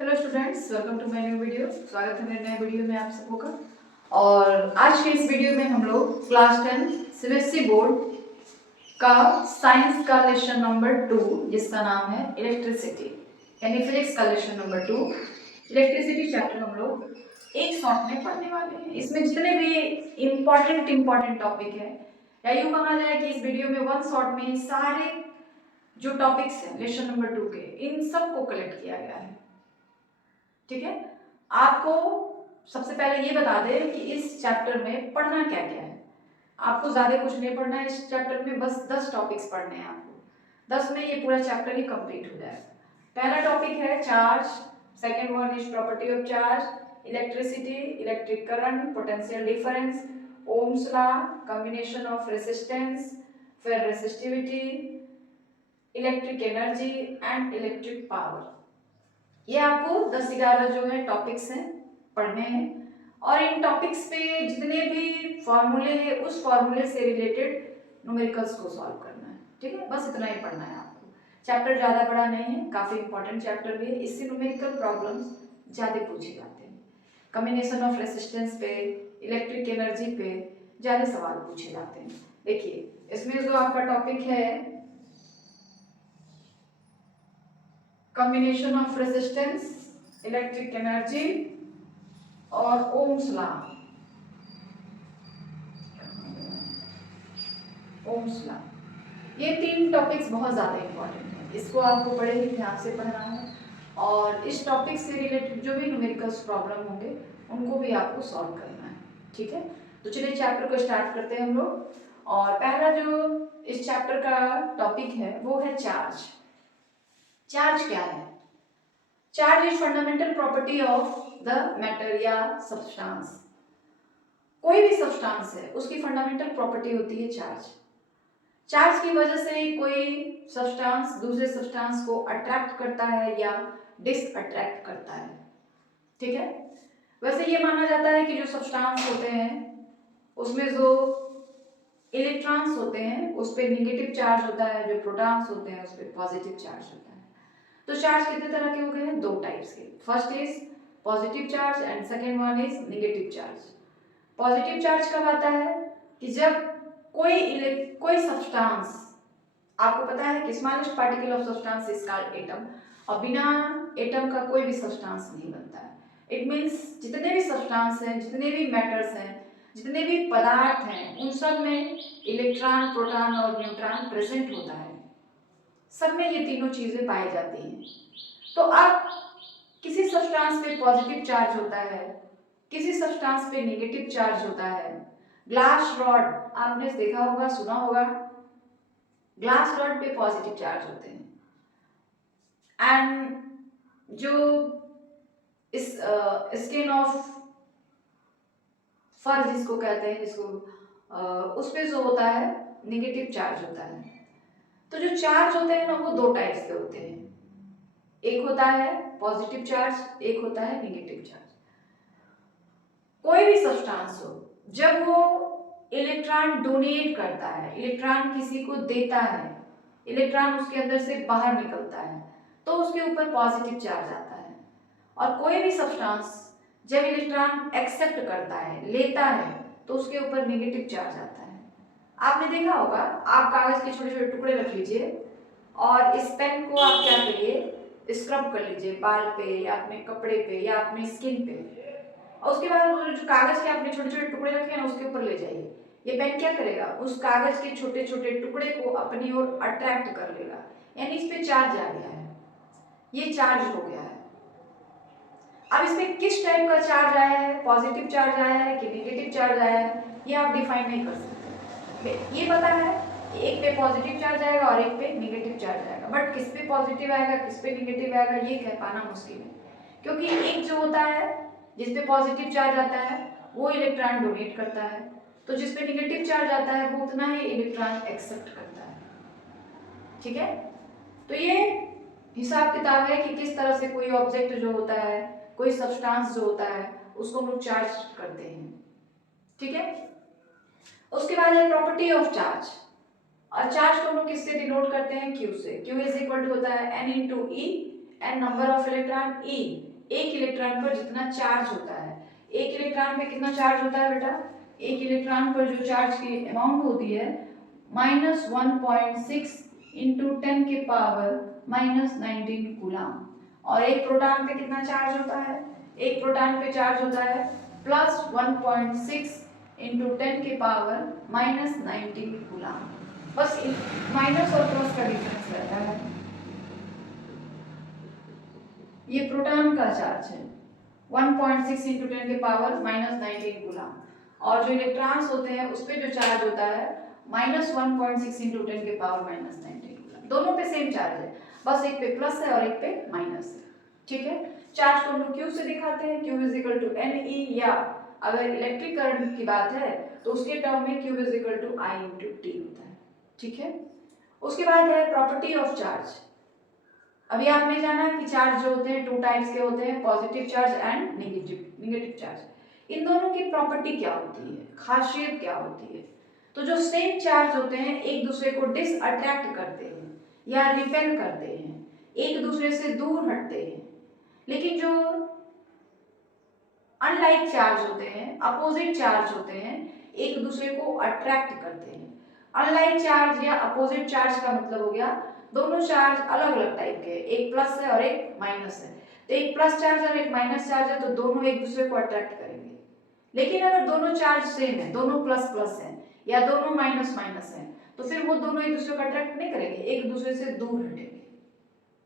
Hello students, welcome to my new video. स्वागत है मेरे नए वीडियो में आप सबों का। और आज के इस वीडियो में हम लोग क्लास 10 सीबीएसई बोर्ड का साइंस का लेसन नंबर 2, जिसका नाम है इलेक्ट्रिसिटी, यानी फिजिक्स का लेसन नंबर 2 इलेक्ट्रिसिटी चैप्टर हम लोग एक शॉट में पढ़ने वाले हैं। इसमें जितने भी इम्पोर्टेंट टॉपिक है, या यूँ कहा जाए कि इस वीडियो में वन शॉट में सारे जो टॉपिक्स हैं लेसन नंबर 2 के, इन सब को कलेक्ट किया गया है। ठीक है, आपको सबसे पहले ये बता दें कि इस चैप्टर में पढ़ना क्या क्या है। आपको ज्यादा कुछ नहीं पढ़ना है इस चैप्टर में, बस 10 टॉपिक्स पढ़ने हैं आपको। 10 में ये पूरा चैप्टर ही कंप्लीट हो जाएगा। पहला टॉपिक है charge, second one is property of charge, electricity, electric current, potential difference, Ohm's law, combination of resistance, फिर resistivity, electric energy and electric power. ये आपको 10-11 जो है टॉपिक्स हैं पढ़ने हैं। और इन टॉपिक्स पे जितने भी फॉर्मूले हैं उस फॉर्मूले से रिलेटेड न्यूमेरिकल्स को सॉल्व करना है। ठीक है, बस इतना ही पढ़ना है आपको। चैप्टर ज़्यादा बड़ा नहीं है, काफ़ी इंपॉर्टेंट चैप्टर भी है। इससे न्यूमेरिकल प्रॉब्लम्स ज़्यादा पूछे जाते हैं। कम्बिनेशन ऑफ रेसिस्टेंस पे, इलेक्ट्रिक एनर्जी पे ज़्यादा सवाल पूछे जाते हैं। देखिए, इसमें जो आपका टॉपिक है combination of resistance, electric energy और ओम्स लॉ। ओम्स लॉ, ये तीन टॉपिक्स बहुत ज़्यादा इंपॉर्टेंट हैं। इसको आपको बड़े ही ध्यान से पढ़ना है। और इस टॉपिक से रिलेटेड जो भी न्यूमेरिकल्स प्रॉब्लम होंगे उनको भी आपको सॉल्व करना है। ठीक है, तो चलिए चैप्टर को स्टार्ट करते हैं हम लोग। और पहला जो इस चैप्टर का टॉपिक है वो है चार्ज। चार्ज क्या है? Charge is fundamental property of the matter या सब्सटेंस। कोई भी सब्सटेंस है उसकी फंडामेंटल प्रॉपर्टी होती है चार्ज। चार्ज की वजह से कोई सब्सटेंस दूसरे सब्सटेंस को अट्रैक्ट करता है या डिस अट्रैक्ट करता है। ठीक है, वैसे ये माना जाता है कि जो सब्सटेंस होते हैं उसमें जो इलेक्ट्रॉन्स होते हैं उस पर निगेटिव चार्ज होता है, जो प्रोटॉन्स होते हैं उस पर पॉजिटिव चार्ज होता है। तो चार्ज कितने तरह के हो गए हैं? दो टाइप्स के। First is positive charge and second one is negative charge. Positive charge कब आता है? कि जब कोई सब्सटेंस, आपको पता है कि smallest particle of substance is called atom, और बिना एटम का कोई भी सब्सटेंस नहीं बनता है। इट मींस जितने भी सब्सटेंस हैं, जितने भी मैटर्स हैं, जितने भी पदार्थ हैं, उन सब में इलेक्ट्रॉन, प्रोटॉन और न्यूट्रॉन प्रेजेंट होता है। सब में ये तीनों चीजें पाई जाती हैं। तो अब किसी सब्सटेंस पे पॉजिटिव चार्ज होता है, किसी सब्सटेंस पे नेगेटिव चार्ज होता है। ग्लास रॉड आपने देखा होगा, सुना होगा, ग्लास रॉड पे पॉजिटिव चार्ज होते हैं। एंड जो इस स्किन ऑफ फर जिसको कहते हैं, उस पे जो होता है नेगेटिव चार्ज होता है। तो जो चार्ज होते हैं ना वो दो टाइप्स के होते हैं। एक होता है पॉजिटिव चार्ज, एक होता है नेगेटिव चार्ज। कोई भी सब्सटेंस हो, जब वो इलेक्ट्रॉन डोनेट करता है, इलेक्ट्रॉन किसी को देता है, इलेक्ट्रॉन उसके अंदर से बाहर निकलता है, तो उसके ऊपर पॉजिटिव चार्ज आता है। और कोई भी सब्सटेंस जब इलेक्ट्रॉन एक्सेप्ट करता है, लेता है, तो उसके ऊपर नेगेटिव चार्ज आता है। आपने देखा होगा, आप कागज के छोटे छोटे टुकड़े रख लीजिए और इस पेन को आप क्या करिए, स्क्रब कर लीजिए बाल पे या अपने कपड़े पे या अपने स्किन पे, और उसके बाद जो कागज के आपने छोटे छोटे टुकड़े रखे हैं ना उसके ऊपर ले जाइए। ये पेन क्या करेगा, उस कागज के छोटे छोटे टुकड़े को अपनी ओर अट्रैक्ट कर लेगा, यानी इस पे चार्ज आ गया है, ये चार्ज हो गया है। अब इसमें किस टाइप का चार्ज आया है, पॉजिटिव चार्ज आया है कि नेगेटिव चार्ज आया है, ये आप डिफाइन नहीं कर सकते। ये पता है एक पे पॉजिटिव चार्ज आएगा और एक पे नेगेटिव चार्ज आएगा, बट किस पे पॉजिटिव आएगा किस पे नेगेटिव आएगा ये कह पाना मुश्किल है। क्योंकि एक जो होता है जिस पे पॉजिटिव चार्ज आता है वो इलेक्ट्रॉन डोनेट करता है, तो जिस पे नेगेटिव चार्ज आता है वो उतना ही इलेक्ट्रॉन एक्सेप्ट करता है। ठीक है, तो ये हिसाब किताब है कि किस तरह से कोई ऑब्जेक्ट जो होता है, कोई सब्सटेंस जो होता है, उसको हम लोग चार्ज करते हैं। ठीक है, उसके बाद है प्रॉपर्टी ऑफ चार्ज। और चार्ज को हम लोग किससे डिनोट करते हैं? क्यू से। क्यू इज इक्वल टू होता है N into E and number of electron E, एक इलेक्ट्रॉन पर जितना चार्ज होता है, एक इलेक्ट्रॉन पे कितना चार्ज होता है बेटा, एक इलेक्ट्रॉन पर जो चार्ज की अमाउंट होती है -1.6 इंटू 10 के पावर -19 कूलम। और एक प्रोटॉन पे कितना चार्ज होता है, एक प्रोटॉन पे चार्ज होता है +1.6 इंटू 10 के पावर -19 कूलम। बस माइनस और प्लस का डिफरेंस रहता है। ये प्रोटॉन का चार्ज है 1.6 इंटू 10 के पावर -19 कूलम, और जो इलेक्ट्रॉन्स होते हैं उस पे जो चार्ज होता है -1.6 इंटू 10 के पावर -19 कूलम। दोनों पे सेम चार्ज है, बस एक पे प्लस है और एक पे माइनस है। ठीक है, चार्ज को हम लोग क्यू से दिखाते हैं, Q is equal to NE, या अगर इलेक्ट्रिक करंट की बात है तो उसके टर्म में Q is equal to I into T होता है। ठीक है, उसके बाद है प्रॉपर्टी ऑफ चार्ज। अभी आपने जाना कि चार्ज जो होते हैं टू टाइप्स के होते हैं, positive charge and negative charge. इन दोनों की प्रॉपर्टी क्या होती है, खासियत क्या होती है? तो जो सेम चार्ज होते हैं एक दूसरे को डिस अट्रैक्ट करते हैं या रिपेल करते हैं, एक दूसरे से दूर हटते हैं। लेकिन जो अनलाइक चार्ज होते हैं, अपोजिट चार्ज होते हैं, एक दूसरे को अट्रैक्ट करते हैं। अनलाइक चार्ज या अपोजिट चार्ज का मतलब हो गया दोनों चार्ज अलग अलग टाइप के, एक प्लस है और एक माइनस है। तो एक प्लस चार्ज और एक माइनस चार्ज है तो दोनों एक दूसरे को अट्रैक्ट करेंगे। लेकिन अगर दोनों चार्ज सेम है, दोनों प्लस प्लस है या दोनों माइनस माइनस है, तो फिर वो दोनों एक दूसरे को अट्रैक्ट नहीं करेंगे, एक दूसरे से दूर हटेंगे।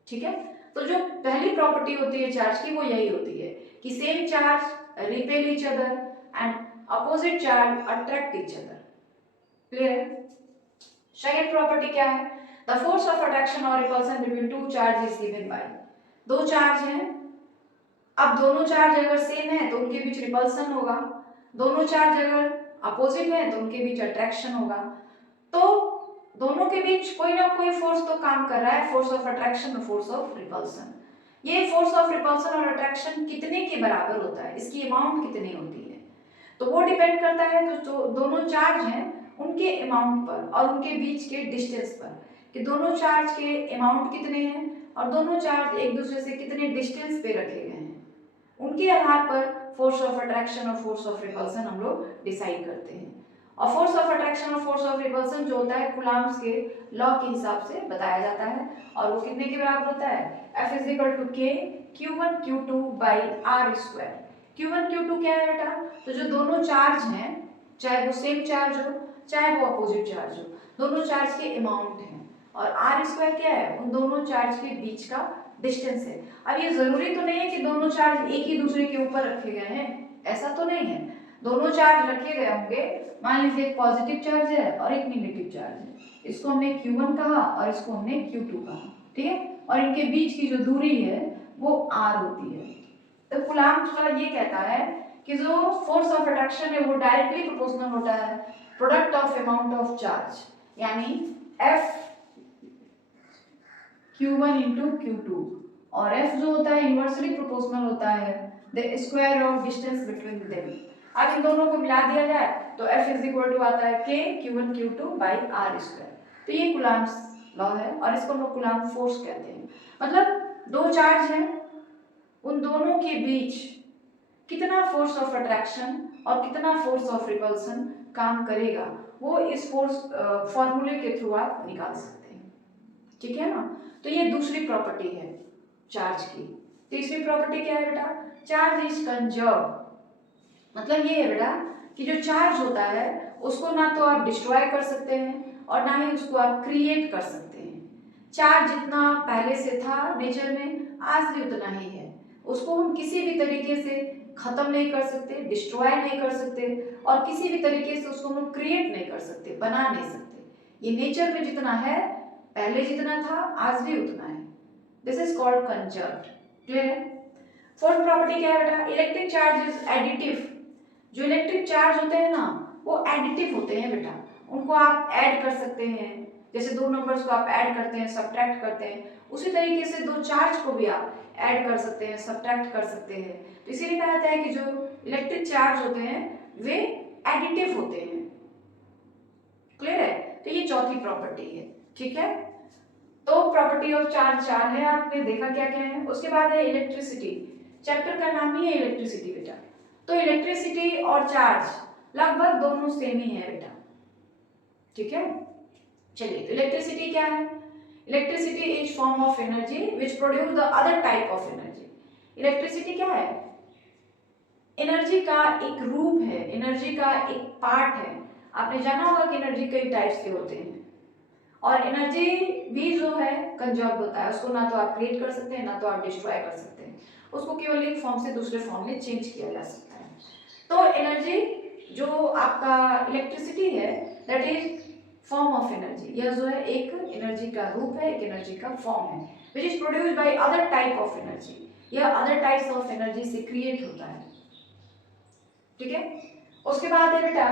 ठीक है, तो जो पहली प्रॉपर्टी होती है चार्ज की वो यही होती है कि same charge repel each other and opposite charge attract each other. Clear है? सेकंड प्रॉपर्टी क्या है? द फोर्स ऑफ अट्रैक्शन और repulsion between two charge is given by, दो चार्ज हैं, अब दोनों चार्ज अगर सेम है तो उनके बीच रिपल्सन होगा, दोनों चार्ज अगर अपोजिट है तो उनके बीच अट्रैक्शन होगा। तो दोनों के बीच कोई ना कोई फोर्स तो काम कर रहा है, फोर्स ऑफ अट्रैक्शन और फोर्स ऑफ रिपल्सन। ये फोर्स ऑफ रिपल्सन और अट्रैक्शन कितने के बराबर होता है, इसकी अमाउंट कितनी होती है, तो वो डिपेंड करता है तो जो दोनों चार्ज हैं उनके अमाउंट पर और उनके बीच के डिस्टेंस पर, कि दोनों चार्ज के अमाउंट कितने हैं और दोनों चार्ज एक दूसरे से कितने डिस्टेंस पे रखे गए हैं, उनके आधार पर फोर्स ऑफ अट्रैक्शन और फोर्स ऑफ रिपल्सन हम लोग डिसाइड करते हैं। और फोर्स ऑफ अट्रैक्शन और फोर्स ऑफ रिपल्सन जो होता है कूलम्ब्स के लॉ के हिसाब से बताया जाता है, और वो कितने के बराबर होता है, F is equal to K Q1 Q2 by R square. Q1 Q2 क्या है बेटा, तो जो दोनों चार्ज हैं, चाहे वो सेम चार्ज हो चाहे वो अपोजिट चार्ज हो, दोनों चार्ज के अमाउंट हैं, और R स्क्वायर क्या है, उन दोनों चार्ज के बीच का डिस्टेंस है। अब ये जरूरी तो नहीं है कि दोनों चार्ज एक ही दूसरे के ऊपर रखे गए हैं, ऐसा तो नहीं है, दोनों चार्ज रखे गए होंगे। मान लीजिए एक पॉजिटिव चार्ज है और एक नेगेटिव चार्ज है, इसको हमने Q1 कहा और इसको हमने Q2 कहा। ठीक है, और इनके बीच की जो दूरी है वो R होती है। तो कूलम्ब्स का ये कहता है कि जो फोर्स ऑफ अट्रैक्शन है वो डायरेक्टली प्रोपोर्शनल होता है product of amount of charge, यानी F Q1 इंटू Q2, और F जो होता है इनवर्सली प्रोपोर्शनल होता है the square of distance between them. अब इन दोनों को मिला दिया जाए तो F इज इक्वल टू आता है K Q1 Q2 by R square. तो ये कूलम्ब्स लॉ है और इसको हम लोग कूलम्ब फोर्स कहते हैं। मतलब दो चार्ज हैं, उन दोनों के बीच कितना फोर्स ऑफ अट्रैक्शन और कितना फोर्स ऑफ रिपल्सन काम करेगा वो इस फोर्स फॉर्मूले के थ्रू आप निकाल सकते हैं। ठीक है ना, तो ये दूसरी प्रॉपर्टी है चार्ज की। तीसरी प्रॉपर्टी क्या है बेटा, चार्ज इज कंजर्व। मतलब ये है बेटा कि जो चार्ज होता है उसको ना तो आप डिस्ट्रॉय कर सकते हैं और ना ही उसको आप क्रिएट कर सकते हैं। चार्ज जितना पहले से था नेचर में आज भी उतना ही है, उसको हम किसी भी तरीके से खत्म नहीं कर सकते, डिस्ट्रॉय नहीं कर सकते, और किसी भी तरीके से उसको हम क्रिएट नहीं कर सकते, बना नहीं सकते। ये नेचर में जितना है, पहले जितना था आज भी उतना है। This is called conserved. Clear है? फोर्थ प्रॉपर्टी क्या है बेटा, इलेक्ट्रिक चार्ज इज एडिटिव। जो इलेक्ट्रिक चार्ज होते हैं ना वो एडिटिव होते हैं बेटा, उनको आप ऐड कर सकते हैं, जैसे दो नंबर्स को आप ऐड करते हैं सब्ट्रैक्ट करते हैं, उसी तरीके से दो चार्ज को भी आप ऐड कर सकते हैं सब्ट्रैक्ट कर सकते हैं। तो इसीलिए कहा जाता है कि जो इलेक्ट्रिक चार्ज होते हैं वे एडिटिव होते हैं। क्लियर है? तो ये चौथी प्रॉपर्टी है। ठीक है, तो प्रॉपर्टी ऑफ चार्ज 4 है, आपने देखा क्या क्या है। उसके बाद है इलेक्ट्रिसिटी, चैप्टर का नाम ही है इलेक्ट्रिसिटी बेटा। तो इलेक्ट्रिसिटी और चार्ज लगभग दोनों सेम ही है बेटा, ठीक है। चलिए, तो इलेक्ट्रिसिटी क्या है? Electricity is form of energy which produce the other type of energy. Electricity क्या है? एनर्जी का एक रूप है, एनर्जी का एक पार्ट है। आपने जाना होगा कि एनर्जी कई टाइप्स के होते हैं, और एनर्जी भी जो है कंजर्व होता है, उसको ना तो आप क्रिएट कर सकते हैं ना तो आप डिस्ट्रॉय कर सकते हैं, उसको केवल एक फॉर्म से दूसरे फॉर्म में चेंज किया जा सकता है। तो एनर्जी जो आपका इलेक्ट्रिसिटी है that is form of energy, यह जो है एक एनर्जी का रूप है, एक एनर्जी का फॉर्म है which is produced by other type of energy, यह अदर टाइप्स ऑफ एनर्जी से क्रिएट होता है, ठीक है। उसके बाद है बेटा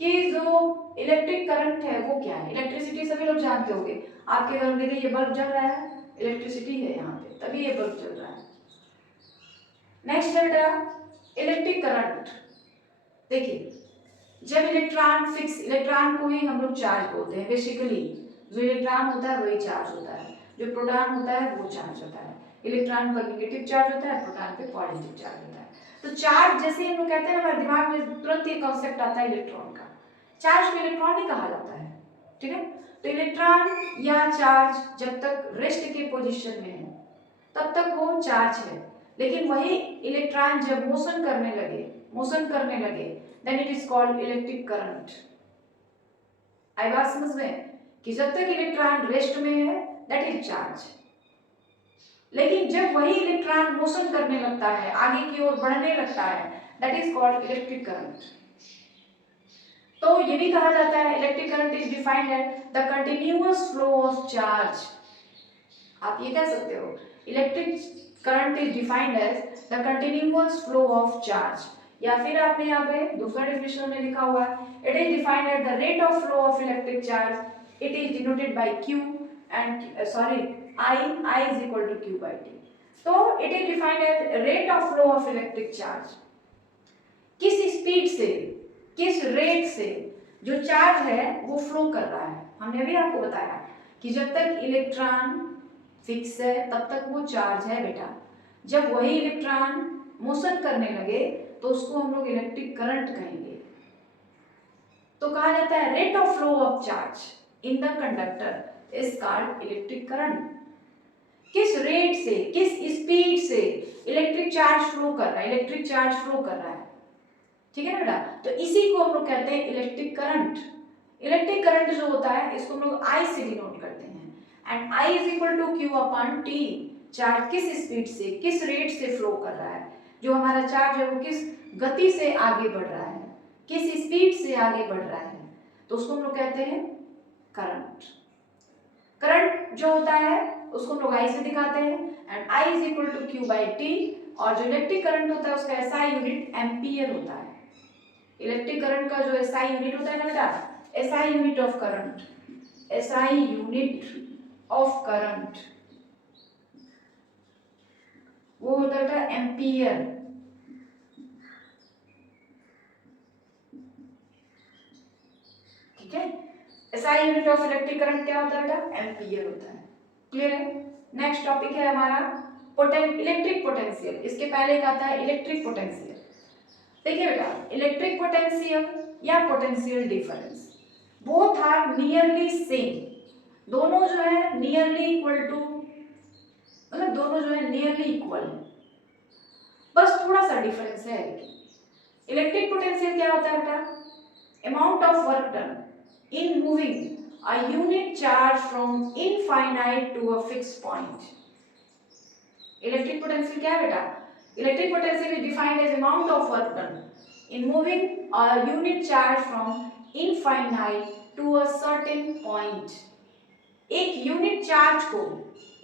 कि जो इलेक्ट्रिक करंट है वो क्या है। इलेक्ट्रिसिटी सभी लोग जानते होंगे, आपके घर में देखिए ये बल्ब जल रहा है, इलेक्ट्रिसिटी है यहाँ पे, तभी ये बल्ब जल रहा है। नेक्स्ट है बेटा इलेक्ट्रिक करंट। देखिए, जब इलेक्ट्रॉन फिक्स, इलेक्ट्रॉन को ही हम लोग चार्ज बोलते हैं बेसिकली, जो इलेक्ट्रॉन होता है वही चार्ज होता है, जो प्रोटॉन होता है वो चार्ज होता है। इलेक्ट्रॉन पर नेगेटिव चार्ज होता है, प्रोटॉन पे पॉजिटिव चार्ज होता है। तो चार्ज जैसे हम लोग कहते हैं, हमारे दिमाग में तुरंत ये कॉन्सेप्ट आता है इलेक्ट्रॉन का, चार्ज को इलेक्ट्रॉन ही कहा जाता है, ठीक है। तो इलेक्ट्रॉन या चार्ज जब तक रेस्ट के पोजीशन में है तब तक वो चार्ज है, लेकिन वही इलेक्ट्रॉन जब मोशन करने लगे then it is called electric current. आई बात समझ में कि जब तक इलेक्ट्रॉन रेस्ट में है दैट इज चार्ज, लेकिन जब वही इलेक्ट्रॉन मोशन करने लगता है, आगे की ओर बढ़ने लगता है, that is called electric current. तो ये भी कहा जाता है electric current is defined as the continuous flow of charge. आप ये कह सकते हो electric current is defined as the continuous flow of charge, या फिर आपने यहाँ पे दूसरा डेफिनेशन में लिखा हुआ है it is defined as the rate of flow of electric charge, it is denoted by q and I is equal to q by t। तो it is defined as rate of flow of electric charge। किस speed से, किस rate से जो charge है वो flow कर रहा है। हमने अभी आपको बताया कि जब तक इलेक्ट्रॉन फिक्स है तब तक वो चार्ज है बेटा, जब वही इलेक्ट्रॉन मोशन करने लगे तो उसको हम लोग इलेक्ट्रिक करंट कहेंगे। तो कहा जाता है rate of flow of charge in the conductor is called electric current. किस रेट से, किस स्पीड से इलेक्ट्रिक चार्ज फ्लो कर रहा है, इलेक्ट्रिक चार्ज फ्लो कर रहा है, ठीक है ना बेटा। तो इसी को हम लोग कहते हैं इलेक्ट्रिक करंट। इलेक्ट्रिक करंट जो होता है इसको हम लोग I से डिनोट करते हैं, and I is equal to Q upon T। Charge किस स्पीड से, किस रेट से फ्लो कर रहा है, जो हमारा चार्ज है वो किस गति से आगे बढ़ रहा है, किस स्पीड से आगे बढ़ रहा है, तो उसको हम लोग कहते हैं करंट। करंट जो होता है उसको हम लोग I से दिखाते हैं, and I is equal to Q by T। और जो इलेक्ट्रिक करंट होता है उसका SI यूनिट एम्पियर होता है। इलेक्ट्रिक करंट का जो SI यूनिट होता है ना बेटा, SI unit of current, SI unit of current वो होता है एम्पियर, ठीक है। SI unit of electric current क्या होता है बेटा, एम्पियर होता है। क्लियर है। नेक्स्ट टॉपिक है हमारा इलेक्ट्रिक पोटेंशियल। इसके पहले एक आता है इलेक्ट्रिक पोटेंशियल। देखिए बेटा, इलेक्ट्रिक पोटेंशियल या potential difference both are nearly same. दोनों जो है नियरली इक्वल टू, मतलब दोनों जो है नियरली इक्वल, बस थोड़ा सा डिफरेंस है। इलेक्ट्रिक पोटेंशियल क्या होता है बेटा, amount of work done in moving a unit charge from infinite to a fixed point। Electric potential क्या है बेटा, electric potential is defined as amount of work done in moving a unit charge from infinite to a certain point। एक unit charge को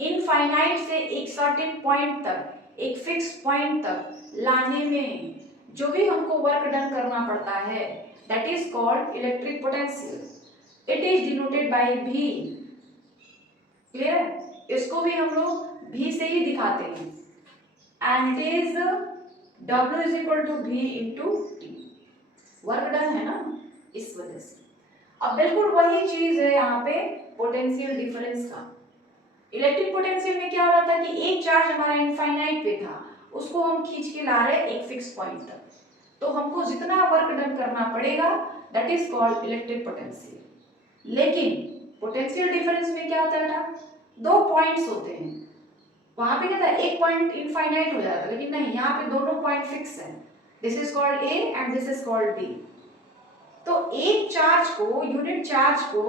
infinite से एक certain point तक, एक fix point तक लाने में जो भी हमको वर्क डन करना पड़ता है that is called electric potential. It is denoted by V। Clear, इसको भी हम लोग V से ही दिखाते हैं, and it is W is equal to V into T। Work done है ना, इस वजह से। अब बिल्कुल वही चीज है यहाँ पे पोटेंशियल डिफरेंस का। इलेक्ट्रिक पोटेंशियल में क्या हो रहा था कि एक चार्ज हमारा इनफाइनाइट पे था, उसको हम खींच के ला रहे एक फिक्स पॉइंट तक, तो हमको जितना वर्क डन करना पड़ेगा that is called electric potential. लेकिन पोटेंशियल डिफरेंस में क्या होता है बेटा, दो पॉइंट्स होते हैं, वहां पे क्या था एक पॉइंट इनफाइनाइट हो जाता है, लेकिन नहीं यहाँ पे दोनों पॉइंट फिक्स है, this is called A and this is called B. तो एक चार्ज को, यूनिट चार्ज को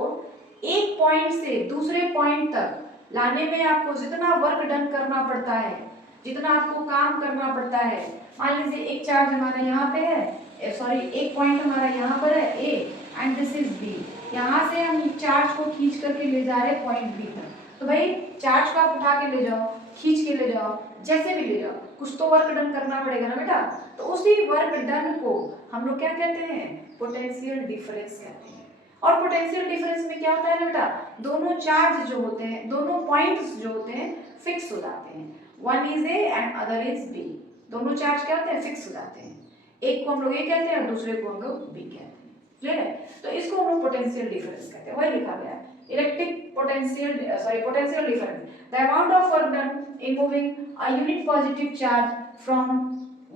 एक पॉइंट से दूसरे पॉइंट तक लाने में आपको जितना वर्क डन करना पड़ता है, जितना आपको काम करना पड़ता है, मान लीजिए एक चार्ज हमारा यहाँ पे है, सॉरी एक पॉइंट हमारा यहाँ पर है A and this is B, यहाँ से हम चार्ज को खींच करके ले जा रहे हैं पॉइंट बी तक। तो भाई चार्ज को आप उठा के ले जाओ, खींच के ले जाओ, जैसे भी ले जाओ, कुछ तो वर्क डन करना पड़ेगा ना बेटा। तो उसी वर्क डन को हम लोग क्या कहते हैं, पोटेंशियल डिफरेंस कहते हैं। और पोटेंशियल डिफरेंस में क्या होता है ना बेटा, दोनों चार्ज जो होते हैं, दोनों पॉइंट्स जो होते हैं फिक्स हो जाते हैं, one is A and other is B, दोनों चार्ज क्या होते हैं फिक्स हो जाते हैं, एक को हम लोग ए कहते हैं और दूसरे को हम लोग बी कहते हैं, क्लियर है। तो इसको हम लोग पोटेंशियल डिफरेंस कहते हैं, वही लिखा गया है electric potential, sorry potential difference, the amount of work done in moving a unit positive charge from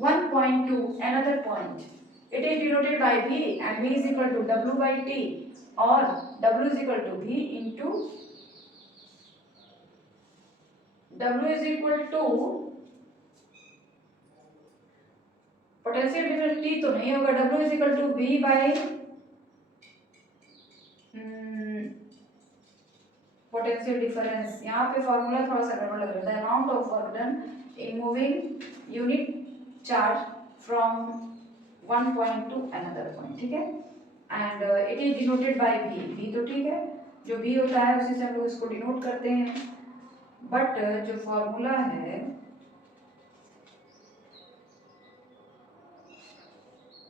one point to another point. It is denoted by V and V is equal to W by T or W is equal to V into W is equal to potential difference T तो नहीं होगा, W is equal to V by potential difference. यहाँ पे formula थोड़ा सा गड़बड़ लग रहा है, amount of work done in moving unit charge from one point to another point, ठीक है, and it is denoted by V, V तो ठीक है, जो वी होता है उसी से हम लोग इसको डिनोट करते हैं, बट जो फॉर्मूला है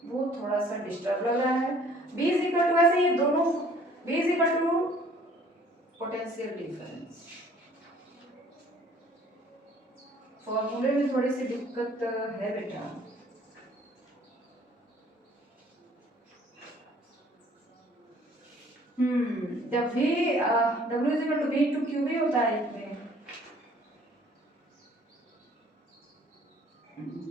वो थोड़ा सा डिस्टर्ब लग रहा है। v इज इक्वल टू, ऐसे ये दोनों v is equal to potential difference, फॉर्मूले में थोड़ी सी दिक्कत है बेटा। जब भी W is equal to V into Q भी होता है इसमें,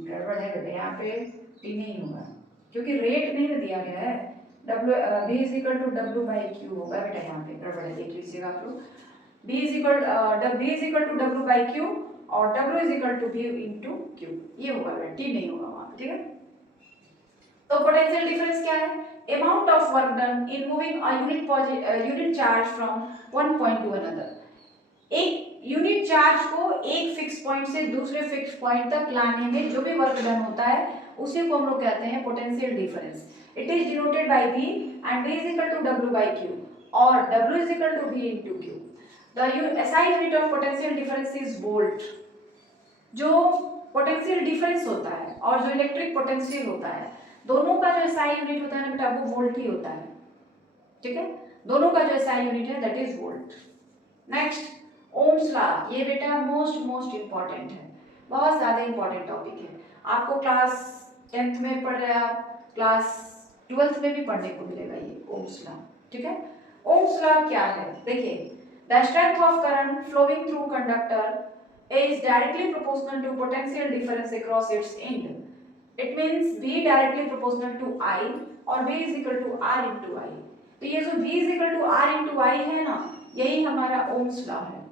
गड़बड़ है बेटा, यहाँ पे T नहीं होगा क्योंकि रेट नहीं दिया गया है, V is equal to W by Q होगा बेटा, यहाँ पे गड़बड़ है, देख लीजिएगा आप लोग, V is equal to W by Q और W is equal to V into Q, ये होगा बेटा, T नहीं होगा वहाँ पे, ठीक है। तो पोटेंशियल डिफरेंस क्या है, amount of work done in moving a unit charge from one point to another, एक यूनिट चार्ज को एक फिक्स पॉइंट से दूसरे फिक्स पॉइंट तक लाने में जो भी वर्क डन होता है उसी को हम लोग कहते हैं potential difference. It is denoted by V and V is equal to W by Q और W is equal to V into Q। The SI unit of potential difference is volt. जो पोटेंशियल डिफरेंस होता है और जो electric potential होता है, दोनों का जो SI यूनिट होता है ना बेटा वो वोल्ट ही होता है, ठीक है, दोनों का जो SI यूनिट है that is volt. Next Ohm's law, ये बेटा मोस्ट इंपॉर्टेंट है, बहुत ज्यादा इंपॉर्टेंट टॉपिक है, आपको क्लास 10th में पढ़ रहे हैं आप, क्लास 12th में भी पढ़ने को मिलेगा ये ओम्स लॉ, ठीक है। ओम्स लॉ क्या है, देखिए, the strength of current flowing through conductor is directly proportional to potential difference across its end, it means V directly proportional to I और V is equal to R into I। तो ये जो V is equal to R into I है ना, यही हमारा Ohm's law है,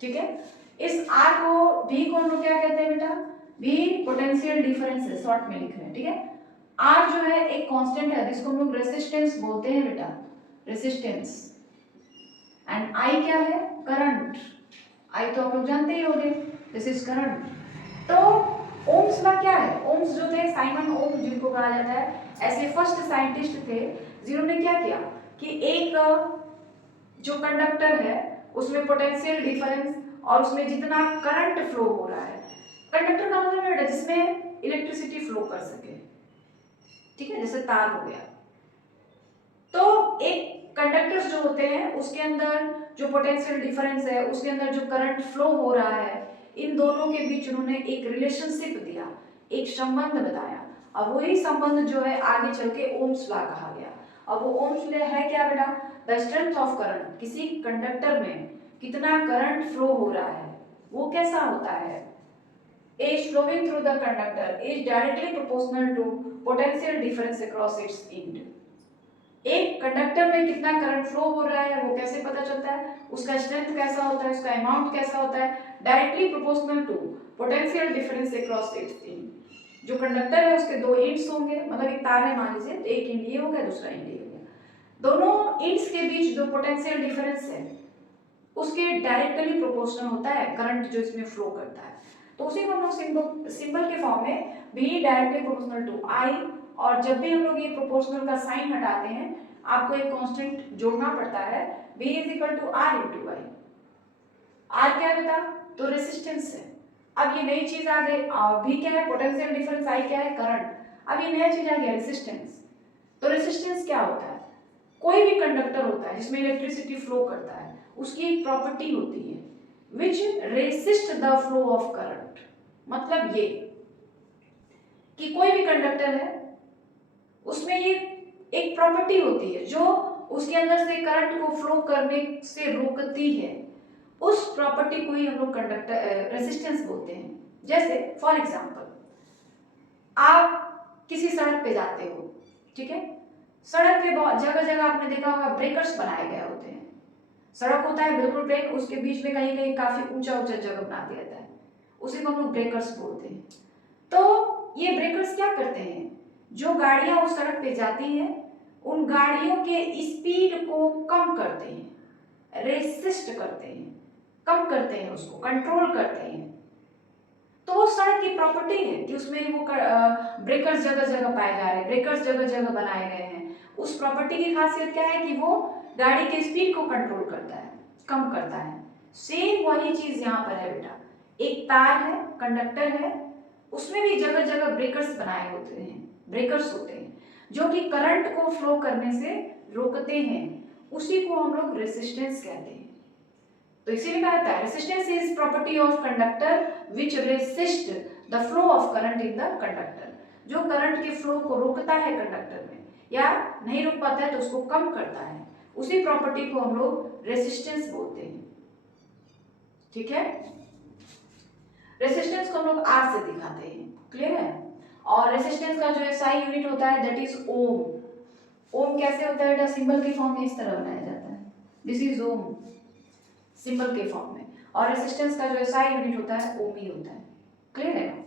ठीक है। इस R को, V को हम लोग क्या कहते हैं बेटा, V पोटेंशियल डिफरेंस है, शॉर्ट में लिख रहे हैं, ठीक है। R जो है एक कांस्टेंट है जिसको हम लोग रेजिस्टेंस बोलते हैं बेटा, रेजिस्टेंस, एंड I क्या है, करंट, I तो आप लोग जानते ही होंगे, दिस इज करंट। तो ओम्स लॉ क्या है, ओम्स जो थे साइमन ओम जिनको कहा जाता है, ऐसे फर्स्ट साइंटिस्ट थे जिन्होंने क्या किया कि एक जो कंडक्टर है उसमें पोटेंशियल डिफरेंस और उसमें जितना करंट फ्लो हो रहा है, कंडक्टर का मतलब है जिसमें इलेक्ट्रिसिटी फ्लो कर सके, ठीक है, जैसे तार हो गया। तो एक कंडक्टर्स जो होते हैं उसके अंदर जो पोटेंशियल डिफरेंस है, उसके अंदर जो करंट फ्लो हो रहा है, इन दोनों के बीच उन्होंने एक रिलेशनशिप दिया, एक संबंध बताया, और वही संबंध जो है आगे चल के ओम्स लॉ कहा गया। अब वो ओम्स लॉ है क्या बेटा, द स्ट्रेंथ ऑफ करंट, किसी कंडक्टर में कितना करंट फ्लो हो रहा है वो कैसा होता है, is flowing through the conductor is directly proportional to potential difference across its end. एक कंडक्टर में कितना करंट फ्लो हो रहा है वो कैसे पता चलता है, उसका स्ट्रेंथ कैसा होता है, उसका अमाउंट कैसा होता है, directly proportional to potential difference across its end. जो कंडक्टर है उसके दो एंड्स होंगे, मतलब एक तार है मान लीजिए, तो एक एंड ये हो गया दूसरा एंड ये हो गया, दोनों एंड्स के बीच जो पोटेंशियल डिफरेंस है उसके डायरेक्टली प्रोपोर्शनल होता है करंट जो इसमें फ्लो करता है। तो उसी को हम लोग सिंबल के फॉर्म में B directly proportional to I, और जब भी हम लोग ये प्रोपोर्शनल का साइन हटाते हैं आपको एक कांस्टेंट जोड़ना पड़ता है, B = R × I। R क्या है बेटा, तो रेजिस्टेंस है। अब ये नई चीज आ गई, B क्या है, पोटेंशियल डिफरेंस, I क्या है, करंट। अब ये नया चीज आ गया रेजिस्टेंस। तो रेजिस्टेंस क्या होता है, कोई भी कंडक्टर होता है जिसमें इलेक्ट्रिसिटी फ्लो करता है उसकी एक प्रॉपर्टी होती है which resist the flow of current। मतलब ये कि कोई भी कंडक्टर है उसमें ये एक प्रॉपर्टी होती है जो उसके अंदर से करंट को फ्लो करने से रोकती है, उस प्रॉपर्टी को ही हम लोग कंडक्टर रेजिस्टेंस बोलते हैं। जैसे फॉर एग्जांपल आप किसी सड़क पे जाते हो, ठीक है, सड़क पे बहुत जगह जगह आपने देखा होगा ब्रेकर्स बनाए गए होते हैं। सड़क होता है बिल्कुल ब्रेक, उसके बीच में कहीं कहीं काफी ऊंचा ऊंचा जगह बना दिया जाता है, उसी को हम लोग ब्रेकर्स बोलते हैं। तो ये ब्रेकर्स क्या करते हैं, जो गाड़ियां उस सड़क पे जाती हैं उन गाड़ियों के स्पीड को कम करते हैं, रेसिस्ट करते हैं, कम करते हैं, उसको कंट्रोल करते हैं। तो वो सड़क की प्रॉपर्टी है कि उसमें वो ब्रेकर्स जगह जगह पाए जा रहे हैं, ब्रेकर्स जगह जगह बनाए गए हैं। उस प्रॉपर्टी की खासियत क्या है कि वो गाड़ी के स्पीड को कंट्रोल करता है, कम करता है। सेम वही चीज यहाँ पर है बेटा, एक तार है, कंडक्टर है, उसमें भी जगह जगह ब्रेकर्स बनाए होते हैं, ब्रेकर्स होते हैं जो कि करंट को फ्लो करने से रोकते हैं, उसी को हम लोग रेजिस्टेंस कहते हैं। तो इसीलिए कहा था resistance is property of conductor which resist the flow of current in the conductor. जो करंट के फ्लो को रोकता है कंडक्टर में या नहीं रोक पाता है तो उसको कम करता है, उसी प्रॉपर्टी को हम लोग रेजिस्टेंस बोलते हैं। ठीक है, रेजिस्टेंस को हम लोग R से दिखाते हैं, क्लियर है। और रेजिस्टेंस का जो SI यूनिट होता है दैट इज ओम। ओम कैसे होता है बेटा, सिंबल के फॉर्म में इस तरह बनाया जाता है, दिस इज ओम, सिंबल के फॉर्म में। और रेजिस्टेंस का जो SI यूनिट होता है ओम ही होता है, क्लियर है।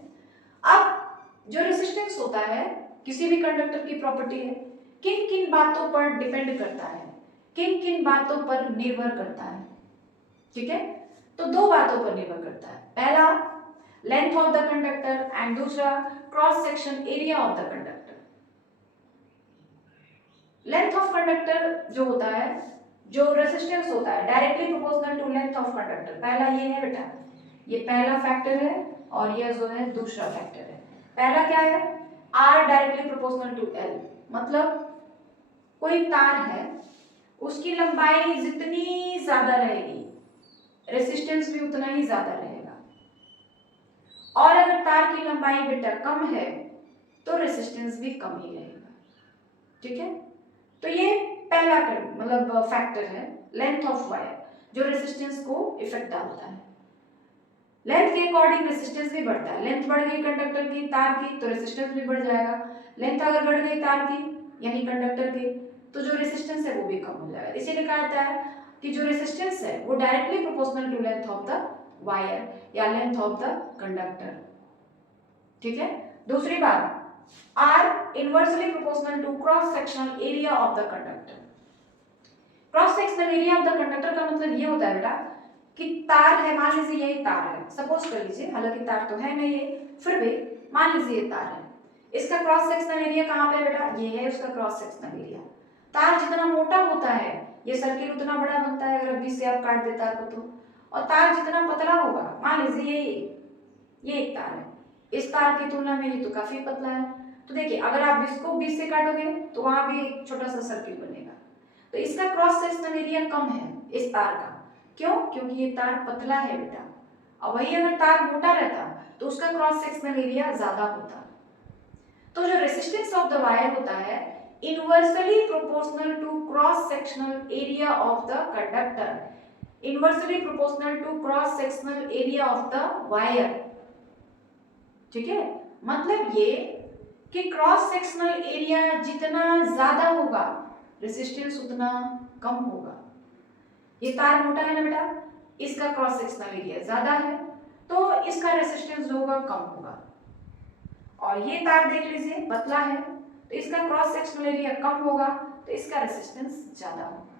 अब जो रेजिस्टेंस होता है किसी भी कंडक्टर की प्रॉपर्टी है, किन किन बातों पर डिपेंड करता है, किन किन बातों पर निर्भर करता है, ठीक है। तो दो बातों पर निर्भर करता है, पहला length of the conductor and दूसरा cross section area of the conductor. Length of conductor जो होता है, जो रेजिस्टेंस होता है directly proportional to length of conductor. पहला ये है बेटा, ये पहला फैक्टर है और ये जो है दूसरा फैक्टर है। पहला क्या है, R directly proportional to L। मतलब कोई तार है उसकी लंबाई जितनी ज्यादा रहेगी रेजिस्टेंस भी उतना ही ज्यादा रहेगा, और अगर तार की लंबाई बेटा कम है तो रेजिस्टेंस भी कम ही रहेगा, ठीक है। तो ये पहला मतलब फैक्टर है लेंथ ऑफ वायर जो रेजिस्टेंस को इफेक्ट डालता है। लेंथ के अकॉर्डिंग रेजिस्टेंस भी बढ़ता है, लेंथ बढ़ गई कंडक्टर की, तार की, तो रेजिस्टेंस भी बढ़ जाएगा। लेंथ अगर बढ़ गई तार की यानी कंडक्टर की तो जो रेजिस्टेंस है वो भी कम हो जाएगा। इसीलिए कहा जाता है कि जो रेजिस्टेंस है वो directly proportional to length of the wire या लेंथ ऑफ द कंडक्टर, ठीक है। दूसरी बात, R inversely proportional to cross sectional area of the conductor। Cross sectional area of the conductor का मतलब ये होता है बेटा कि तार है, मान लीजिए यही तार है, सपोज कर लीजिए, हालांकि तार तो है नहीं ये, फिर भी मान लीजिए ये तार है, इसका क्रॉस सेक्शनल एरिया कहाँ पे है बेटा, ये है उसका क्रॉस सेक्शनल एरिया। तार जितना मोटा होता है ये सर्किल उतना बड़ा बनता है, अगर 20 से आप काट दे तार को तो, और तार जितना पतला होगा, मान लीजिए ये एक तार है, इस तार की तुलना में ये तो काफी पतला है, तो देखिए अगर आप इसको 20 से काटोगे तो वहां भी एक छोटा सा सर्किल बनेगा, तो इसका क्रॉस सेक्शनल एरिया कम है इस तार का। क्यों? क्योंकि ये तार पतला है बेटा, और वही अगर तार मोटा रहता तो उसका क्रॉस सेक्शनल एरिया ज्यादा होता। तो जो रेजिस्टेंस ऑफ द वायर होता है inversely proportional to cross sectional area of the conductor. Inversely proportional to cross sectional area of the wire. ठीक है, मतलब ये कि क्रॉस सेक्शनल एरिया जितना ज्यादा होगा रेसिस्टेंस उतना कम होगा। ये तार मोटा है ना बेटा, इसका क्रॉस सेक्शनल एरिया ज्यादा है तो इसका रेसिस्टेंस जो होगा कम होगा। और ये तार देख लीजिए पतला है तो इसका क्रॉस सेक्शनल एरिया कम होगा तो इसका रेसिस्टेंस ज्यादा होगा।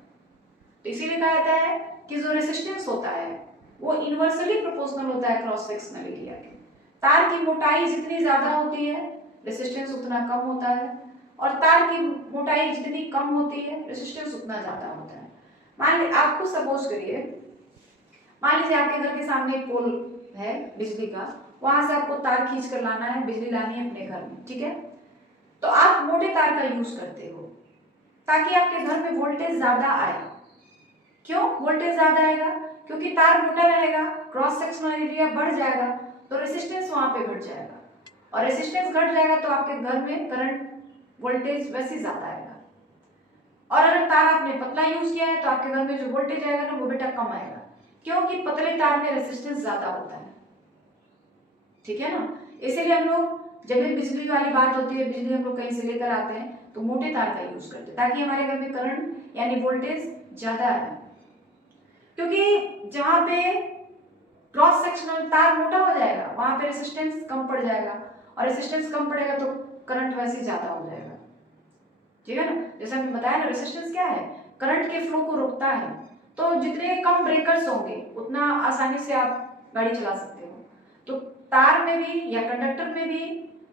तो इसीलिए कहा जाता है कि जो रेसिस्टेंस होता है वो इनवर्सली प्रोपोर्शनल होता है क्रॉस सेक्शनल एरिया के। तार की मोटाई जितनी ज्यादा होती है रेसिस्टेंस उतना कम होता है, और तार की मोटाई जितनी कम होती है रेसिस्टेंस उतना ज्यादा होता है। मान लीजिए आपको सपोज करिए, मान लीजिए आपके घर के सामने एक पोल है बिजली का, वहां से आपको तार खींच कर लाना है, बिजली लानी है अपने घर में। ठीक है, तो आप मोटे तार का यूज करते हो ताकि आपके घर में वोल्टेज ज्यादा आए। क्यों वोल्टेज ज्यादा आएगा? क्योंकि तार मोटा रहेगा, क्रॉस सेक्शनल एरिया बढ़ जाएगा तो रेसिस्टेंस वहां पे घट जाएगा, और रेसिस्टेंस घट जाएगा तो आपके घर में करंट वोल्टेज वैसे ज्यादा आएगा। और अगर तार आपने पतला यूज किया है तो आपके घर में जो वोल्टेज आएगा ना वो बेटा कम आएगा, क्योंकि पतले तार में रेसिस्टेंस ज्यादा होता है। ठीक है ना, इसीलिए हम लोग जब भी बिजली वाली बात होती है, बिजली हम लोग कहीं से लेकर आते हैं तो मोटे तार का यूज करते हैं ताकि हमारे घर में करंट यानी वोल्टेज ज्यादा आए। क्योंकि जहां पे क्रॉस सेक्शनल तार मोटा हो जाएगा वहां पे रेसिस्टेंस कम पड़ जाएगा, और रेसिस्टेंस कम पड़ेगा तो करंट वैसे ज्यादा हो जाएगा। ठीक है ना, जैसे हमने बताया ना रेसिस्टेंस क्या है, करंट के फ्लो को रोकता है। तो जितने कम ब्रेकर्स होंगे उतना आसानी से आप गाड़ी चला सकते हो। तो तार में भी या कंडक्टर में भी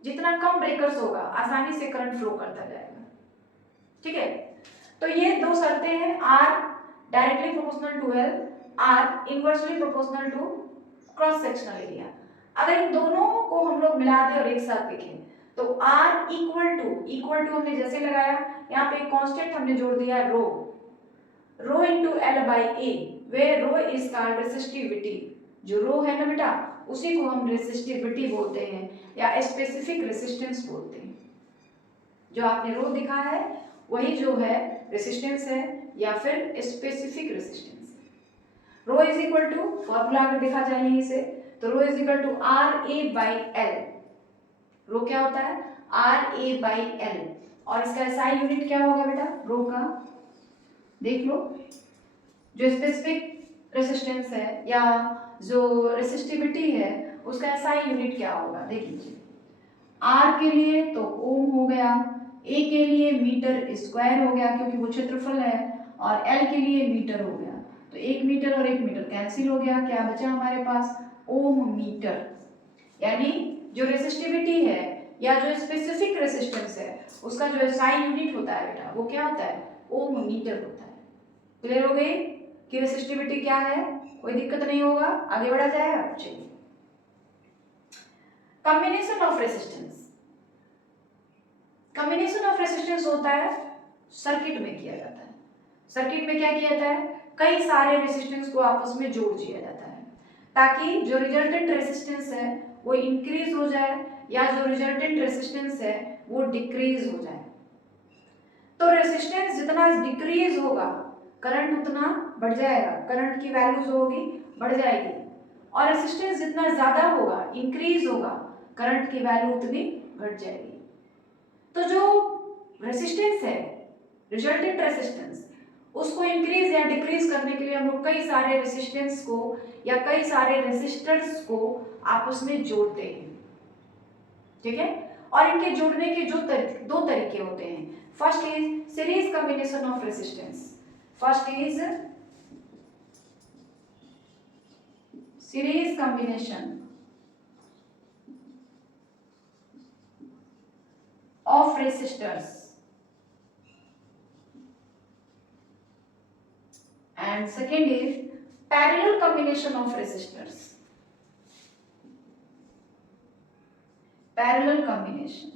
जितना कम ब्रेकर्स होगा आसानी से करंट फ्लो करता जाएगा। ठीक है, तो ये दो शर्तें हैं, R directly proportional to L, R inversely proportional to cross sectional area. अगर इन दोनों को हम लोग मिला दें और एक साथ लिखें तो R इक्वल टू हमने जैसे लगाया, यहाँ पे एक कांस्टेंट हमने जोड़ दिया rho into L by A, where rho is called resistivity. जो रो है ना बेटा उसी को हम रेसिस्टिविटी बोलते हैं या स्पेसिफिक रेसिस्टेंस बोलते हैं। जो आपने रो दिखा है वही जो है रेसिस्टेंस है या फिर specific resistance. Rho is equal to, formula अगर देखा जाए यहीं से तो rho is equal to R A by L. Rho क्या होता है? आर ए बाई एल, और इसका एसआई यूनिट क्या होगा बेटा रो का? देख लो, जो स्पेसिफिक रेसिस्टेंस है या जो रेसिस्टिविटी है उसका एसआई यूनिट क्या होगा देख लीजिए। आर के लिए तो ओम हो गया, ए के लिए मीटर स्क्वायर हो गया क्योंकि वो क्षेत्रफल है, और एल के लिए मीटर हो गया। तो 1 मीटर और 1 मीटर कैंसिल हो गया, क्या बचा हमारे पास? ओम मीटर। यानी जो रेसिस्टिविटी है या जो स्पेसिफिक रेसिस्टेंस है उसका जो एसआई यूनिट होता है बेटा वो क्या होता है? ओम मीटर होता है। क्लियर हो गई कि रेसिस्टिविटी क्या है? कोई दिक्कत नहीं होगा, आगे बढ़ा जाएगा। चलिए, combination of resistance. Combination of resistance होता है सर्किट में किया जाता है। सर्किट में क्या किया जाता है? कई सारे रेसिस्टेंस को आपस में जोड़ दिया जाता है ताकि जो रिजल्टेंट रेसिस्टेंस है वो इंक्रीज हो जाए या जो रिजल्टेंट रेसिस्टेंस है वो डिक्रीज हो जाए। तो रेसिस्टेंस जितना डिक्रीज होगा करंट उतना बढ़ जाएगा, करंट की वैल्यू जो होगी बढ़ जाएगी, और रेसिस्टेंस जितना ज्यादा होगा इंक्रीज होगा करंट की वैल्यू उतनी घट जाएगी। तो जो रेसिस्टेंस है रिजल्टेंट रेसिस्टेंस उसको इंक्रीज या डिक्रीज करने के लिए हम लोग कई सारे रेसिस्टेंस को या कई सारे रेसिस्टर्स को आपस में जोड़ते हैं। ठीक है, और इनके जोड़ने के जो दो तरीके होते हैं। First is series combination of resistance. First is series combination of resistors, and second is parallel combination of resistors. Parallel combination.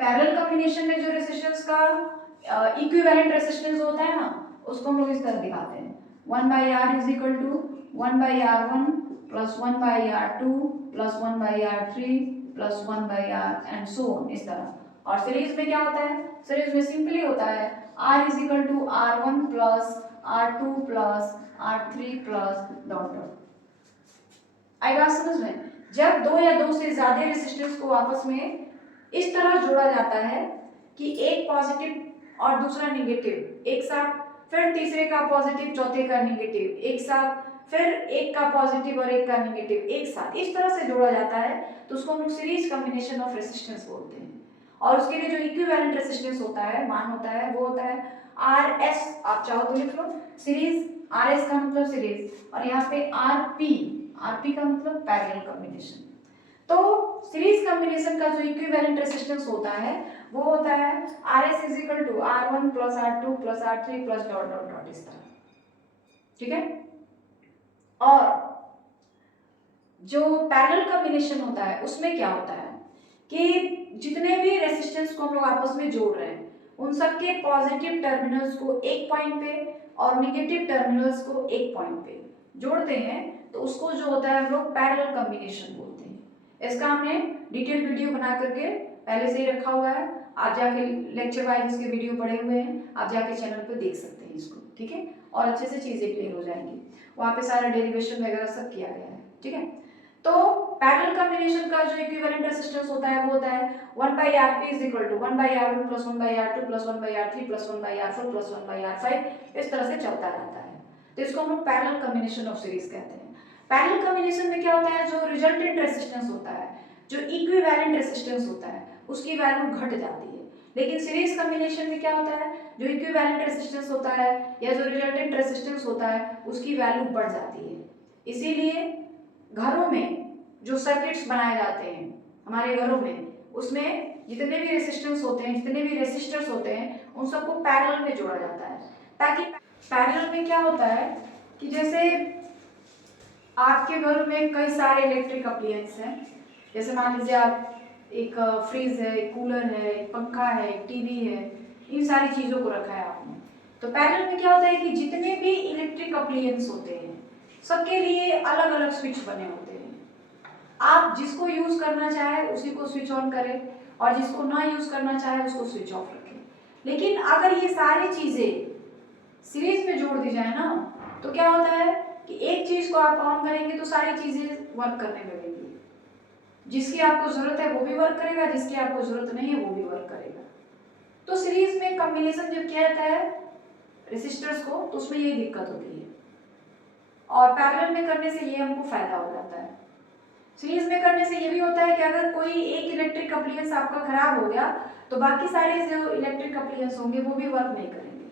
Parallel combination में जो रेसिस्टेंस का इक्विवेलेंट रेसिस्टेंस होता है ना उसको हम लोग इस तरह दिखाते हैं, 1/R is equal to 1/R1 plus 1/R2 plus 1/R3 plus 1/R and so on, इस तरह। और सीरीज में क्या होता है? सीरीज में सिंपली होता है R is equal to R1 plus R2 plus R3 plus dot dot. आई बात समझ में? जब दो या दो से ज्यादा रेसिस्टेंस को आपस में इस तरह जोड़ा जाता है कि एक पॉजिटिव और दूसरा नेगेटिव एक साथ, फिर तीसरे का पॉजिटिव चौथे का नेगेटिव एक साथ, फिर एक का पॉजिटिव और एक का नेगेटिव एक साथ, इस तरह से जोड़ा जाता है तो उसको हम लोग सीरीज कॉम्बिनेशन ऑफ रेसिस्टेंस बोलते हैं। और उसके लिए जो इक्विवेलेंट रेसिस्टेंस होता है, मान होता है, वो होता है RS। आप चाहो तो लिख लो सीरीज, RS का मतलब सीरीज, और यहाँ पे RP का मतलब पैरेलल कॉम्बिनेशन। तो सीरीज कॉम्बिनेशन का जो इक्विवेलेंट रेसिस्टेंस होता है वो होता है RS is equal to R1 plus R2 plus R3 plus dot dot dot, इस तरह। ठीक है। और जो पैरेलल कॉम्बिनेशन होता है उसमें क्या होता है कि जितने भी रेसिस्टेंस को हम लोग आपस में जोड़ रहे हैं उन सबके पॉजिटिव टर्मिनल्स को एक पॉइंट पे और नेगेटिव टर्मिनल्स को एक पॉइंट पे जोड़ते हैं, तो उसको जो होता है हम लोग पैरेलल कॉम्बिनेशन बोलते हैं। इसका हमने डिटेल वीडियो बना करके पहले से ही रखा हुआ है, आप जाके लेक्चर वाइज इसके वीडियो पड़े हुए हैं, आप जाके चैनल पे देख सकते हैं इसको। ठीक है, और अच्छे से चीजें क्लियर हो जाएंगी, वहाँ पे सारा डेरिवेशन वगैरह सब किया गया है। ठीक है, तो पैरेलल कॉम्बिनेशन का जो इक्विवेलेंट रेजिस्टेंस होता है वो होता है 1/Rp is equal to 1/R1 plus 1/R2 plus 1/R3 plus 1/R4 plus 1/R5, इस तरह से चलता रहता है। तो इसको हम लोग पैरेलल कॉम्बिनेशन ऑफ सीरीज कहते हैं। पैरेलल कॉम्बिनेशन में क्या होता है, जो रिजल्टेंट रेजिस्टेंस होता है, जो इक्विवेलेंट रेजिस्टेंस होता है, उसकी वैल्यू घट जाती है। लेकिन सीरीज कॉम्बिनेशन में क्या होता है, जो इक्विवेलेंट रेजिस्टेंस होता है या जो रिजल्टेंट रेजिस्टेंस होता है उसकी वैल्यू बढ़ जाती है। इसीलिए घरों में जो सर्किट्स बनाए जाते हैं हमारे घरों में, उसमें जितने भी रेजिस्टेंस होते हैं, जितने भी रेसिस्टर्स होते हैं, उन सबको पैरेलल में जोड़ा जाता है। ताकि पैरेलल में क्या होता है कि जैसे आपके घर में कई सारे इलेक्ट्रिक अप्लायंस हैं, जैसे मान लीजिए आप एक फ्रिज है, एक कूलर है, एक पंखा है, एक टीवी है, इन सारी चीज़ों को रखा है आपने। तो पैरेलल में क्या होता है कि जितने भी इलेक्ट्रिक अप्लायंस होते हैं सबके लिए अलग अलग स्विच बने होते हैं। आप जिसको यूज करना चाहे उसी को स्विच ऑन करें और जिसको ना यूज करना चाहे उसको स्विच ऑफ रखें। लेकिन अगर ये सारी चीजें सीरीज में जोड़ दी जाए ना, तो क्या होता है कि एक चीज को आप ऑन करेंगे तो सारी चीजें वर्क करने लगेंगी। जिसकी आपको जरूरत है वो भी वर्क करेगा, जिसकी आपको जरूरत नहीं है वो भी वर्क करेगा। तो सीरीज में कॉम्बिनेशन जब किया जाता है रेसिस्टर्स को, तो उसमें यही दिक्कत होती है, और पैरेलल में करने से ये हमको फायदा हो जाता है। सीरीज में करने से ये भी होता है कि अगर कोई एक इलेक्ट्रिक अप्लायंस आपका खराब हो गया तो बाकी सारे जो इलेक्ट्रिक अप्लायंस होंगे वो भी वर्क नहीं करेंगे।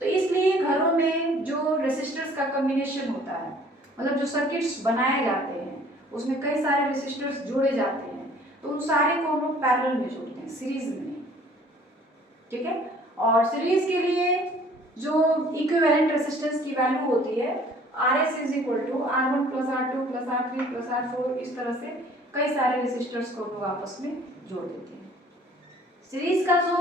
तो इसलिए घरों में जो रेसिस्टर्स का कॉम्बिनेशन होता है, मतलब जो सर्किट्स बनाए जाते हैं उसमें कई सारे रेसिस्टर्स जोड़े जाते हैं, तो उन सारे को हम लोग पैरेलल में जोड़ते हैं, सीरीज में। ठीक है, और सीरीज के लिए जो इक्विवेलेंट रेसिस्टेंस की वैल्यू होती है RS is equal to R1 plus R2 plus R3 plus R4, इस तरह से कई सारे रेसिस्टर्स को लोग आपस में जोड़ देते हैं। सीरीज का जो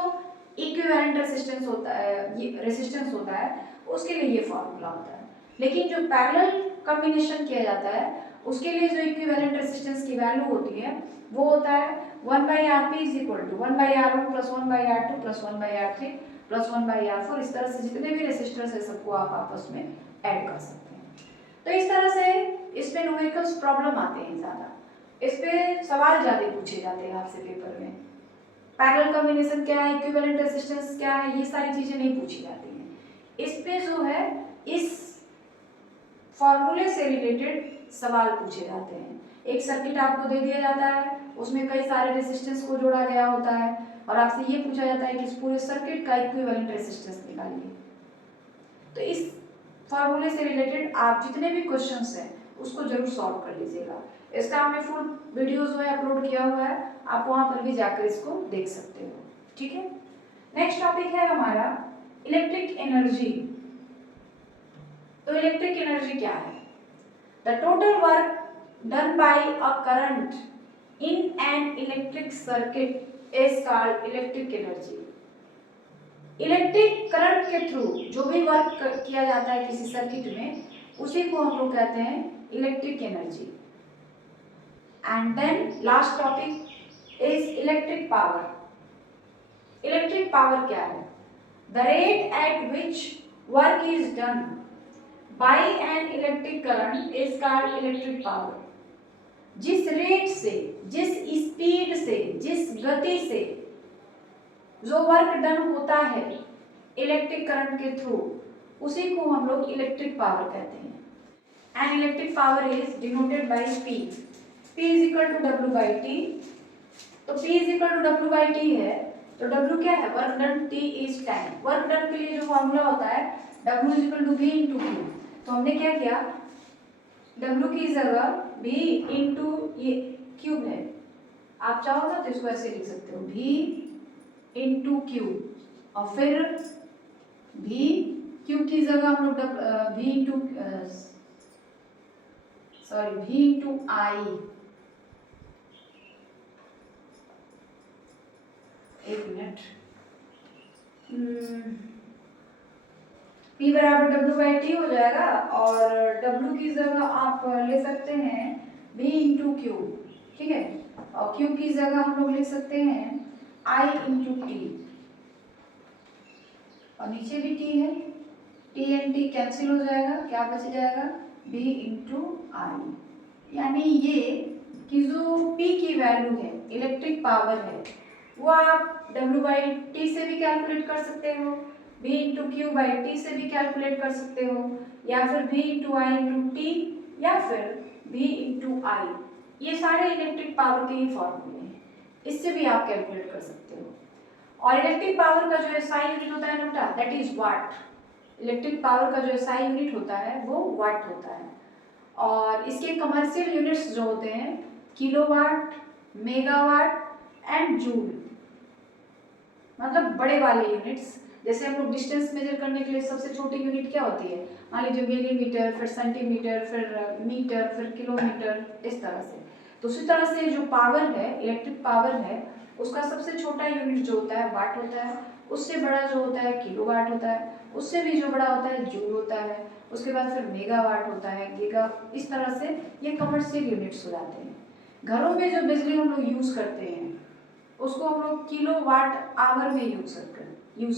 इक्विवेलेंट रेसिस्टेंस होता है, ये रेसिस्टेंस होता है, उसके लिए ये फॉर्मूला होता है। लेकिन जो पैरेलल कॉम्बिनेशन किया जाता है उसके लिए जो इक्विवेलेंट रेसिस्टेंस की वैल्यू होती है वो होता है 1/Rp is equal to 1/R1 plus 1/R2 plus 1/R3 plus 1/R4, इस तरह से जितने भी रेसिस्टर्स है सबको आप आपस में ऐड कर सकते हैं। तो इस तरह से इसमें न्यूमेरिकल्स प्रॉब्लम आते हैं ज़्यादा, इस पे सवाल ज़्यादा पूछे जाते हैं आपसे पेपर में। पैरेलल कॉम्बिनेशन क्या है, इक्विवेलेंट रेजिस्टेंस क्या है, ये सारी चीज़ें नहीं पूछी जाती हैं। इस पे जो है इस फॉर्मूले से रिलेटेड सवाल पूछे जाते हैं। एक सर्किट आपको दे दिया जाता है, उसमें कई सारे रेजिस्टेंस को जोड़ा गया होता है और आपसे ये पूछा जाता है कि इस पूरे सर्किट का इक्विवेलेंट रेजिस्टेंस निकालिए। तो इस फॉर्मूले से रिलेटेड आप जितने भी क्वेश्चंस हैं उसको जरूर सॉल्व कर लीजिएगा। इसका हमने फुल वीडियो जो है अपलोड किया हुआ है, आप वहां पर भी जाकर इसको देख सकते हो। ठीक है, नेक्स्ट टॉपिक है हमारा इलेक्ट्रिक एनर्जी। तो इलेक्ट्रिक एनर्जी क्या है? The total work done by a current in an electric circuit is called electric energy. Electric current के थ्रू जो भी वर्क किया जाता है किसी सर्किट में, उसी को हम लोग कहते हैं electric energy. And then last topic is electric power. Electric power क्या है? The rate at which work is done by an electric current is called electric power. जिस रेट से, जिस स्पीड से, जिस गति से जो वर्क डन होता है इलेक्ट्रिक करंट के थ्रू, उसी को हम लोग इलेक्ट्रिक पावर कहते हैं। And electric power is denoted by P। P is equal to W by T। तो P is equal to W by T है, तो W क्या है? Work done, T is time. Work done के लिए जो फॉर्मूला होता है W is equal to V into Q। तो हमने क्या किया, W की जगह V इंटू ये क्यूब है, आप चाहो ना तो इसको ऐसे लिख सकते हो V इंटू क्यू, और फिर V क्यू की जगह हम लोग V इंटू आई, एक मिनट, P बराबर W बाई टी हो जाएगा, और W की जगह आप ले सकते हैं V इंटू क्यू, ठीक है, और Q की जगह हम लोग लिख सकते हैं I इंटू टी, और नीचे भी T है, T एंड T कैंसिल हो जाएगा, क्या बच जाएगा? V इंटू आई। यानी ये कि जो P की वैल्यू है, इलेक्ट्रिक पावर है, वो आप W बाई टी से भी कैलकुलेट कर सकते हो, V into Q by T से भी कैलकुलेट कर सकते हो, या फिर V इंटू आई इंटू टी, या फिर V इंटू आई। ये सारे इलेक्ट्रिक पावर के ही फॉर्मूले हैं, इससे भी आप कैलकुलेट कर सकते हो। और इलेक्ट्रिक पावर का जो SI यूनिट होता है बेटा, that is what. Electric power का जो SI यूनिट होता है वो वाट होता है, और इसके कमर्शियल यूनिट्स जो होते हैं किलोवाट, मेगावाट एंड जूल, मतलब बड़े वाले यूनिट्स। जैसे हम लोग डिस्टेंस मेजर करने के लिए सबसे छोटी यूनिट क्या होती है, मान लीजिए मिलीमीटर, फिर सेंटीमीटर, फिर मीटर, फिर किलोमीटर, इस तरह से। तो उसी तरह से जो पावर है, इलेक्ट्रिक पावर है, उसका सबसे छोटा यूनिट जो होता है वाट होता है, उससे बड़ा जो होता है किलोवाट होता है, उससे भी जो बड़ा होता है जूल होता है, उसके बाद फिर मेगावाट होता है, गीगा, इस तरह से ये कमर्शियल यूनिट्स हो जाते हैं। घरों में जो बिजली हम लोग यूज करते हैं उसको हम लोग किलोवाट आवर में यूज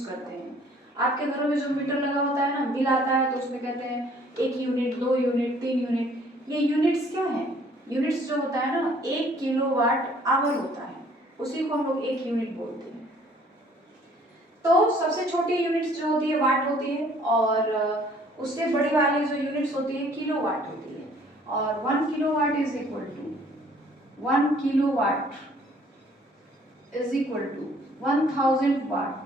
करते हैं। आपके घरों में जो मीटर लगा होता है ना, बिल आता है तो उसमें कहते हैं 1 यूनिट, 2 यूनिट, 3 यूनिट। ये यूनिट्स क्या हैं? यूनिट्स जो होता है ना, 1 किलोवाट आवर होता है, उसी को हम लोग 1 यूनिट बोलते हैं। तो सबसे छोटी यूनिट्स जो होती है वाट होती है, और उससे बड़ी वाली जो यूनिट्स होती है किलोवाट होती है। और 1 kilowatt is equal to 1 kilowatt is equal to 1000 watt.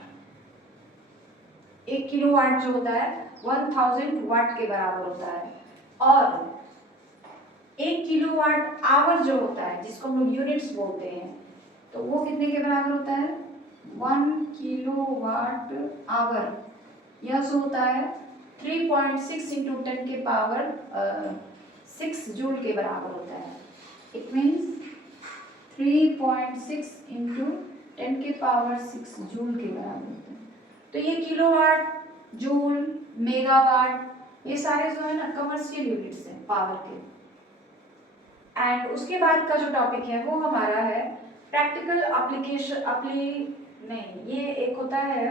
1 kilowatt जो होता है 1000 वाट के बराबर होता है, और 1 किलोवाट आवर जो होता है, जिसको हम लोग यूनिट्स बोलते हैं, तो वो कितने के बराबर होता है? 1 किलोवाट आवर, यह जो होता है 3.6 इंटू 10 के पावर 6 जूल के बराबर होता है। इट मीन्स 3.6 इंटू 10 के पावर 6 जूल के बराबर होता है। तो ये किलोवाट, जूल, मेगावाट, ये सारे जो है ना कमर्शियल यूनिट्स हैं पावर के। एंड उसके बाद का जो टॉपिक है वो हमारा है प्रैक्टिकल एप्लीकेशन, नहीं, ये एक होता है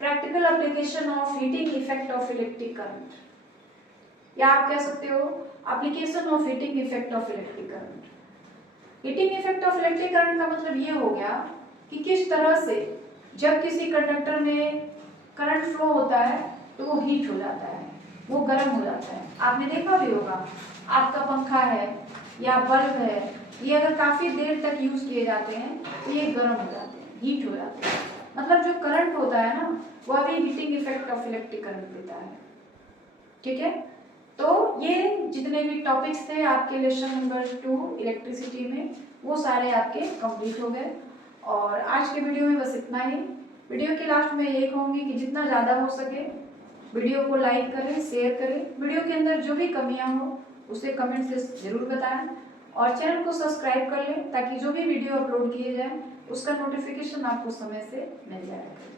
practical application of heating effect of electric current, या आप कह सकते हो application of heating effect of electric current. Heating effect of electric current का मतलब ये हो गया कि किस तरह से जब किसी कंडक्टर में करंट फ्लो होता है तो वो हीट हो जाता है, वो गर्म हो जाता है। आपने देखा भी होगा, आपका पंखा है या बल्ब है, ये अगर काफ़ी देर तक यूज़ किए जाते हैं तो ये गर्म हो जाते हैं, हीट हो जाते हैं। मतलब जो करंट होता है ना, वो अभी heating effect of electric current देता है। ठीक है, तो ये जितने भी टॉपिक्स थे आपके लेसन नंबर 2 इलेक्ट्रिसिटी में, वो सारे आपके कंप्लीट हो गए। और आज के वीडियो में बस इतना ही। वीडियो के लास्ट में ये कहूँगी कि जितना ज़्यादा हो सके वीडियो को लाइक करें, शेयर करें। वीडियो के अंदर जो भी कमियां हो उसे कमेंट से ज़रूर बताएं, और चैनल को सब्सक्राइब कर लें ताकि जो भी वीडियो अपलोड किए जाए उसका नोटिफिकेशन आपको समय से मिल जाएगा।